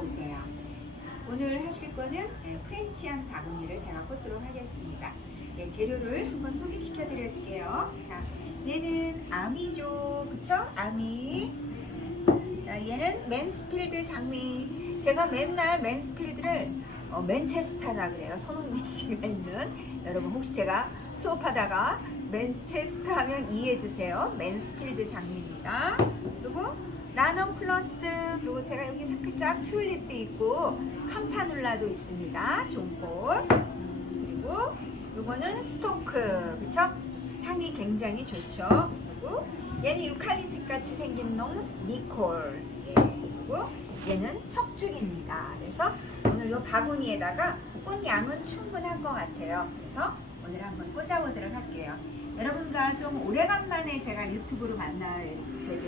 놀러 오세요. 오늘 하실 거는 네, 프렌치안 바구니를 제가 꽂도록 하겠습니다. 네, 재료를 한번 소개시켜 드릴게요. 자, 얘는 아미죠. 그쵸? 아미. 자, 얘는 맨스필드 장미. 제가 맨날 맨스필드를 어, 맨체스터라 그래요. 손흥민 씨가 있는. 여러분 혹시 제가 수업하다가 맨체스터 하면 이해해 주세요. 맨스필드 장미입니다. 그리고 나눔 플러스 그리고 제가 여기 살짝 튤립도 있고 캄파눌라도 있습니다. 종꽃. 그리고 요거는 스토크. 그쵸? 향이 굉장히 좋죠. 그리고 얘는 유칼리스 같이 생긴 놈 니콜. 예. 그리고 얘는 석죽입니다. 그래서 오늘 요 바구니에다가 꽃 양은 충분한 것 같아요. 그래서 오늘 한번 꽂아보도록 할게요. 여러분과 좀 오래간만에 제가 유튜브로 만나게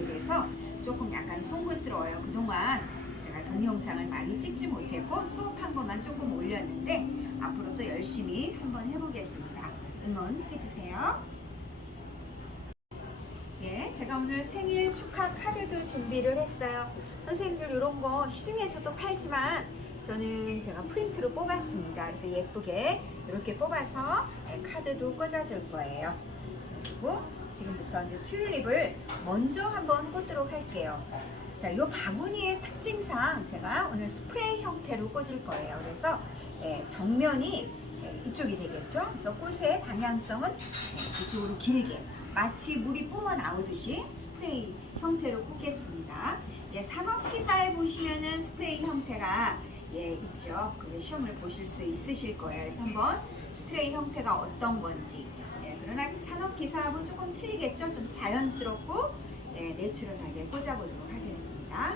돼서 조금 약간 송구스러워요. 그동안 제가 동영상을 많이 찍지 못했고 수업한 것만 조금 올렸는데 앞으로 또 열심히 한번 해보겠습니다. 응원해주세요. 예, 제가 오늘 생일 축하 카드도 준비를 했어요. 선생님들 이런 거 시중에서도 팔지만 저는 제가 프린트로 뽑았습니다. 그래서 예쁘게 이렇게 뽑아서 예, 카드도 꽂아줄 거예요. 그리고 지금부터 이제 튤립을 먼저 한번 꽂도록 할게요. 자, 이 바구니의 특징상 제가 오늘 스프레이 형태로 꽂을 거예요. 그래서 예, 정면이 예, 이쪽이 되겠죠. 그래서 꽃의 방향성은 예, 이쪽으로 길게 마치 물이 뿜어 나오듯이 스프레이 형태로 꽂겠습니다. 예, 산업 기사에 보시면은 스프레이 형태가 예, 있죠. 그 시험을 보실 수 있으실 거예요. 그래서 한번 스프레이 형태가 어떤 건지. 예, 그러나 산업기사하고는 조금 틀리겠죠. 좀 자연스럽고 예, 내추럴하게 꽂아보도록 하겠습니다.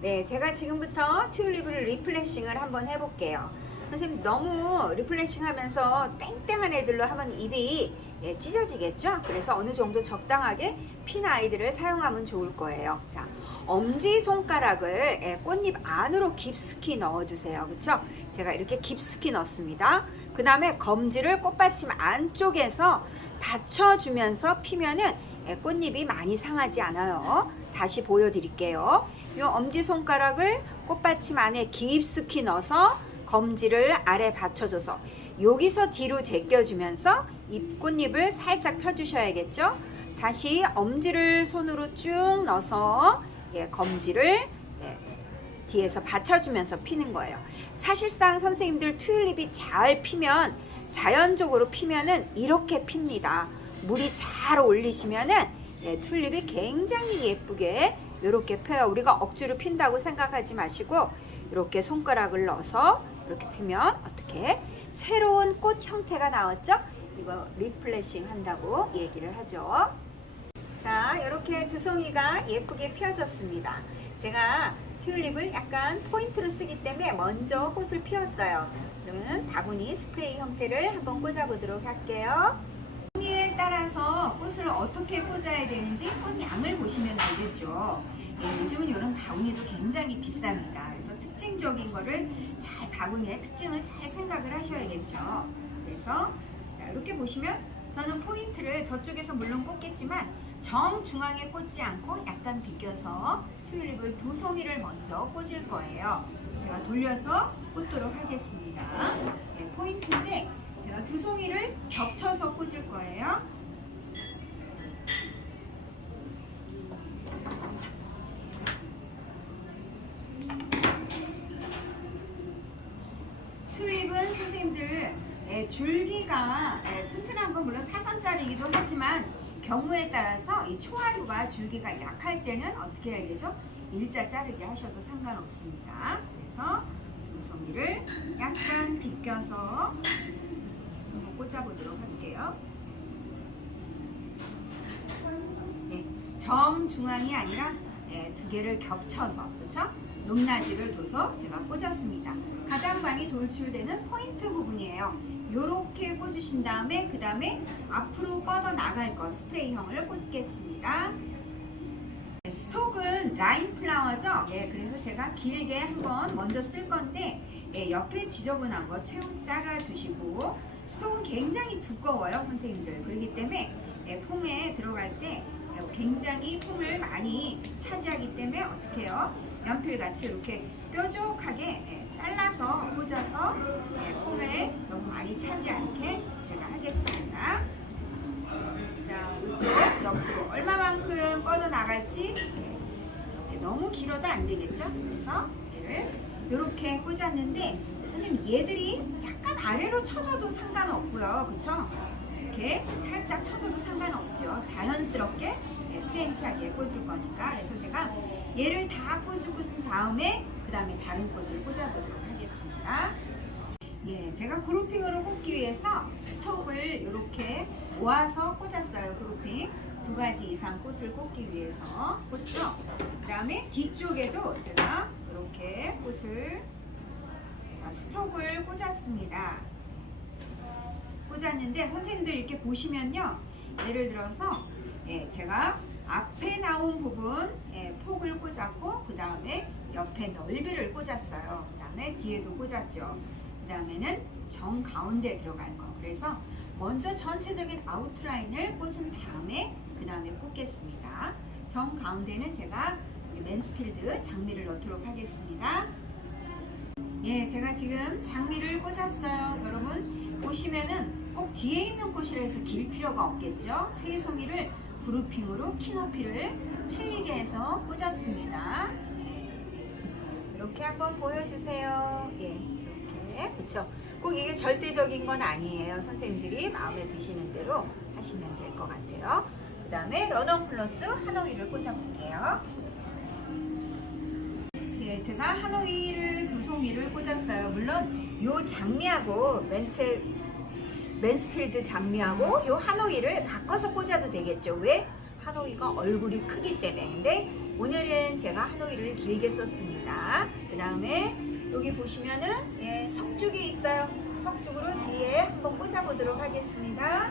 네, 제가 지금부터 튤립을 리플래싱을 한번 해볼게요. 선생님 너무 리플래싱 하면서 땡땡한 애들로 하면 입이 예, 찢어지겠죠? 그래서 어느 정도 적당하게 핀 아이들을 사용하면 좋을 거예요. 자, 엄지 손가락을 예, 꽃잎 안으로 깊숙이 넣어주세요. 그쵸? 제가 이렇게 깊숙이 넣습니다. 그 다음에 검지를 꽃받침 안쪽에서 받쳐주면서 피면은 예, 꽃잎이 많이 상하지 않아요. 다시 보여드릴게요. 이 엄지 손가락을 꽃받침 안에 깊숙이 넣어서 검지를 아래 받쳐줘서 여기서 뒤로 제껴주면서 잎 꽃잎을 살짝 펴주셔야겠죠. 다시 엄지를 손으로 쭉 넣어서 예, 검지를 예, 뒤에서 받쳐주면서 피는 거예요. 사실상 선생님들 튤립이 잘 피면 자연적으로 피면은 이렇게 핍니다. 물이 잘 올리시면은 예, 튤립이 굉장히 예쁘게 이렇게 펴요. 우리가 억지로 핀다고 생각하지 마시고 이렇게 손가락을 넣어서 이렇게 피면 어떻게 새로운 꽃 형태가 나왔죠? 이거 리플래싱 한다고 얘기를 하죠. 자, 이렇게 두 송이가 예쁘게 피어졌습니다. 제가 튤립을 약간 포인트로 쓰기 때문에 먼저 꽃을 피웠어요. 그러면 바구니 스프레이 형태를 한번 꽂아보도록 할게요. 종류에 따라서 꽃을 어떻게 꽂아야 되는지 꽃 양을 보시면 알겠죠. 예, 요즘은 이런 바구니도 굉장히 비쌉니다. 그래서 특징적인 거를 잘 바구니의 특징을 잘 생각을 하셔야겠죠. 그래서 자, 이렇게 보시면 저는 포인트를 저쪽에서 물론 꽂겠지만 정중앙에 꽂지 않고 약간 비껴서 튤립을 두 송이를 먼저 꽂을 거예요. 제가 돌려서 꽂도록 하겠습니다. 네, 포인트인데 제가 두 송이를 겹쳐서 꽂을 거예요. 튤립은 선생님들 예, 줄기가 예, 튼튼한 건 물론 사선짜리이기도 하지만 경우에 따라서 이 초하루가 줄기가 약할 때는 어떻게 해야 되죠? 일자 자르기 하셔도 상관없습니다. 그래서 두송이를 약간 비껴서 한번 꽂아보도록 할게요. 네, 정중앙이 아니라 예, 두 개를 겹쳐서 그렇죠? 높낮이를 둬서 제가 꽂았습니다. 가장 많이 돌출되는 포인트 부분이에요. 이렇게 꽂으신 다음에 그 다음에 앞으로 뻗어 나갈 거 스프레이형을 꽂겠습니다. 네, 스톡은 라인 플라워죠. 예, 그래서 제가 길게 한번 먼저 쓸 건데 예, 옆에 지저분한 거 채우 잘라 주시고 수동은 굉장히 두꺼워요, 선생님들. 그렇기 때문에 예, 폼에 들어갈 때 예, 굉장히 폼을 많이 차지하기 때문에 어떻게 해요? 연필같이 이렇게 뾰족하게 예, 잘라서 꽂아서 예, 폼에 너무 많이 차지 않게 제가 하겠습니다. 자, 이쪽 옆으로 얼마만큼 뻗어 나갈지 예, 너무 길어도 안 되겠죠? 그래서 얘를 이렇게 꽂았는데 선생님 얘들이 약간 아래로 쳐줘도 상관없고요, 그쵸? 이렇게 살짝 쳐줘도 상관없죠. 자연스럽게 예, 프렌치하게 꽂을 거니까 그래서 제가 얘를 다 꽂고 은 다음에 그 다음에 다른 꽃을 꽂아보도록 하겠습니다. 예, 제가 그룹핑으로 꽂기 위해서 스톡을 이렇게 모아서 꽂았어요. 그룹핑 두 가지 이상 꽃을 꽂기 위해서 꽂죠. 그 다음에 뒤쪽에도 제가 이렇게 꽃을 자, 스톡을 꽂았습니다. 꽂았는데 선생님들 이렇게 보시면요. 예를 들어서 예, 제가 앞에 나온 부분 예, 폭을 꽂았고 그 다음에 옆에 넓이를 꽂았어요. 그 다음에 뒤에도 꽂았죠. 그 다음에는 정 가운데 들어갈 거. 그래서 먼저 전체적인 아웃라인을 꽂은 다음에 그 다음에 꽂겠습니다. 정 가운데는 제가 맨스필드 장미를 넣도록 하겠습니다. 예, 제가 지금 장미를 꽂았어요. 여러분 보시면은 꼭 뒤에 있는 꽃이라 해서 길 필요가 없겠죠. 세 송이를 그룹핑으로 키높이를 틀리게 해서 꽂았습니다. 예, 이렇게 한번 보여주세요. 예, 이렇게 그렇죠. 꼭 이게 절대적인 건 아니에요. 선생님들이 마음에 드시는 대로 하시면 될 것 같아요. 그 다음에 런원 플러스 하노이를 꽂아볼게요. 예, 제가 하노이를 두 송이를 꽂았어요. 물론 요 장미하고 맨체 맨스필드 장미하고 요 하노이를 바꿔서 꽂아도 되겠죠. 왜? 하노이가 얼굴이 크기 때문에. 근데 오늘은 제가 하노이를 길게 썼습니다. 그 다음에 여기 보시면은 예, 석죽이 있어요. 석죽으로 뒤에 한번 꽂아 보도록 하겠습니다.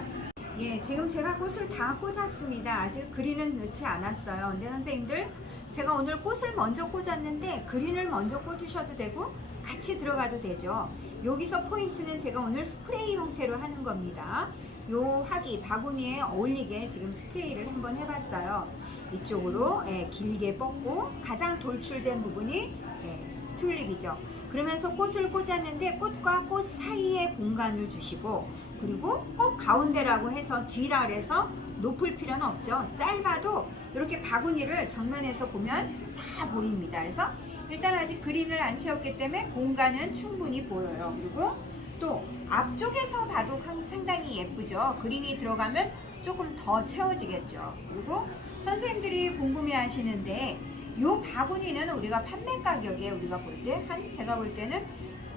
예, 지금 제가 꽃을 다 꽂았습니다. 아직 그린은 넣지 않았어요. 근데 선생님들, 제가 오늘 꽃을 먼저 꽂았는데 그린을 먼저 꽂으셔도 되고 같이 들어가도 되죠. 여기서 포인트는 제가 오늘 스프레이 형태로 하는 겁니다. 요 화기 바구니에 어울리게 지금 스프레이를 한번 해봤어요. 이쪽으로 예, 길게 뻗고 가장 돌출된 부분이 예, 튤립이죠. 그러면서 꽃을 꽂았는데 꽃과 꽃 사이에 공간을 주시고 그리고 꼭 가운데라고 해서 뒤라 그래서 높을 필요는 없죠. 짧아도 이렇게 바구니를 정면에서 보면 다 보입니다. 그래서 일단 아직 그린을 안 채웠기 때문에 공간은 충분히 보여요. 그리고 또 앞쪽에서 봐도 상- 상당히 예쁘죠. 그린이 들어가면 조금 더 채워지겠죠. 그리고 선생님들이 궁금해 하시는데 요 바구니는 우리가 판매 가격에 우리가 볼 때 한 제가 볼 때는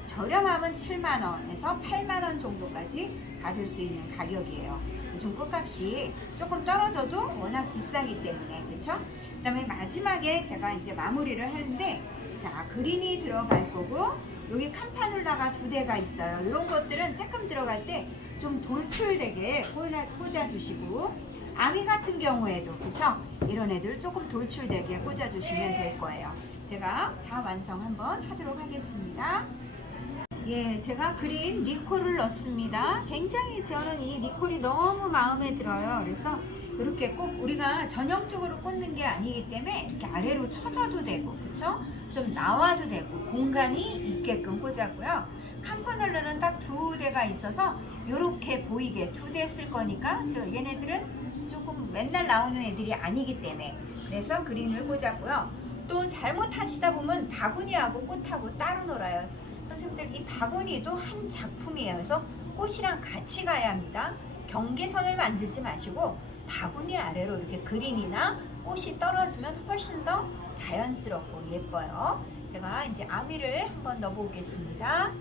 저렴하면 7만 원에서 8만 원 정도까지 받을 수 있는 가격이에요. 요즘 꽃값이 조금 떨어져도 워낙 비싸기 때문에 그렇죠? 그 다음에 마지막에 제가 이제 마무리를 하는데 자 그린이 들어갈 거고 여기 캄파눌라가 두 대가 있어요. 이런 것들은 조금 들어갈 때 좀 돌출되게 꽂아, 꽂아주시고 아미 같은 경우에도 그쵸? 이런 애들 조금 돌출되게 꽂아주시면 될 거예요. 제가 다 완성 한번 하도록 하겠습니다. 예, 제가 그린 니콜을 넣습니다. 굉장히 저는 이 니콜이 너무 마음에 들어요. 그래서 이렇게 꼭 우리가 전형적으로 꽂는 게 아니기 때문에 이렇게 아래로 쳐줘도 되고, 그쵸? 좀 나와도 되고, 공간이 있게끔 꽂았고요. 캄파널러는 딱 두 대가 있어서 이렇게 보이게 두 대 쓸 거니까 저 얘네들은 조금 맨날 나오는 애들이 아니기 때문에 그래서 그린을 꽂았고요. 또 잘못하시다 보면 바구니하고 꽃하고 따로 놀아요. 선생님들 이 바구니도 한 작품이에요. 그래서 꽃이랑 같이 가야 합니다. 경계선을 만들지 마시고 바구니 아래로 이렇게 그린이나 꽃이 떨어지면 훨씬 더 자연스럽고 예뻐요. 제가 이제 아미를 한번 넣어보겠습니다.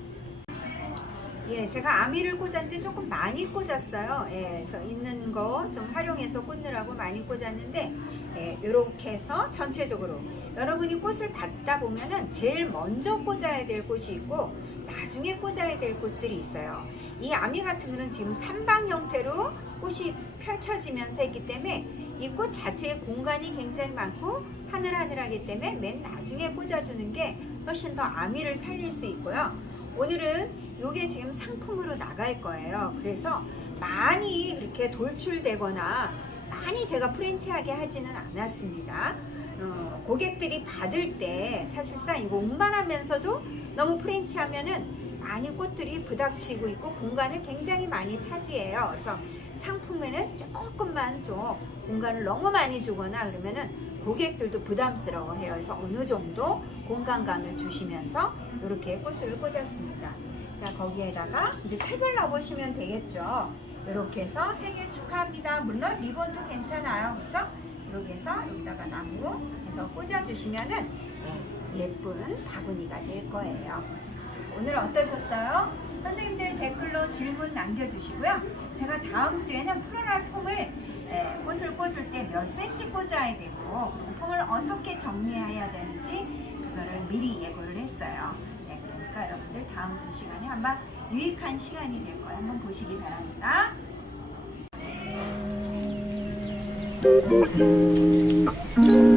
예, 제가 아미를 꽂았는데 조금 많이 꽂았어요. 예, 그래서 있는 거 좀 활용해서 꽂느라고 많이 꽂았는데, 예, 이렇게 해서 전체적으로 여러분이 꽃을 받다 보면은 제일 먼저 꽂아야 될 꽃이 있고, 나중에 꽂아야 될 꽃들이 있어요. 이 아미 같은 거는 지금 삼방 형태로 꽃이 펼쳐지면서 있기 때문에 이 꽃 자체의 공간이 굉장히 많고 하늘하늘하기 때문에 맨 나중에 꽂아주는 게 훨씬 더 아미를 살릴 수 있고요. 오늘은 요게 지금 상품으로 나갈 거예요. 그래서 많이 이렇게 돌출되거나 많이 제가 프랜치하게 하지는 않았습니다. 어, 고객들이 받을 때 사실상 이거 운반하면서도 너무 프렌치 하면은 많이 꽃들이 부닥치고 있고 공간을 굉장히 많이 차지해요. 그래서 상품에는 조금만 좀 공간을 너무 많이 주거나 그러면은 고객들도 부담스러워해요. 그래서 어느 정도 공간감을 주시면서 이렇게 꽃을 꽂았습니다. 자 거기에다가 이제 택을 넣어보시면 되겠죠. 이렇게 해서 생일 축하합니다. 물론 리본도 괜찮아요, 그렇죠? 이렇게 해서 여기다가 나무 해서 꽂아주시면은 네, 예쁜 바구니가 될 거예요. 자, 오늘 어떠셨어요? 선생님들 댓글로 질문 남겨주시고요. 제가 다음 주에는 플로랄 폼을 에, 꽃을 꽂을 때 몇 센치 꽂아야 되고 폼을 어떻게 정리해야 되는지 그거를 미리 예고를 했어요. 네, 그러니까 여러분들 다음 주 시간에 한번 유익한 시간이 될 거예요. 한번 보시기 바랍니다. Well,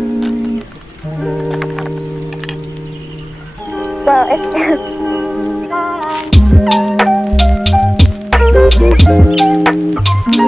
Thank you.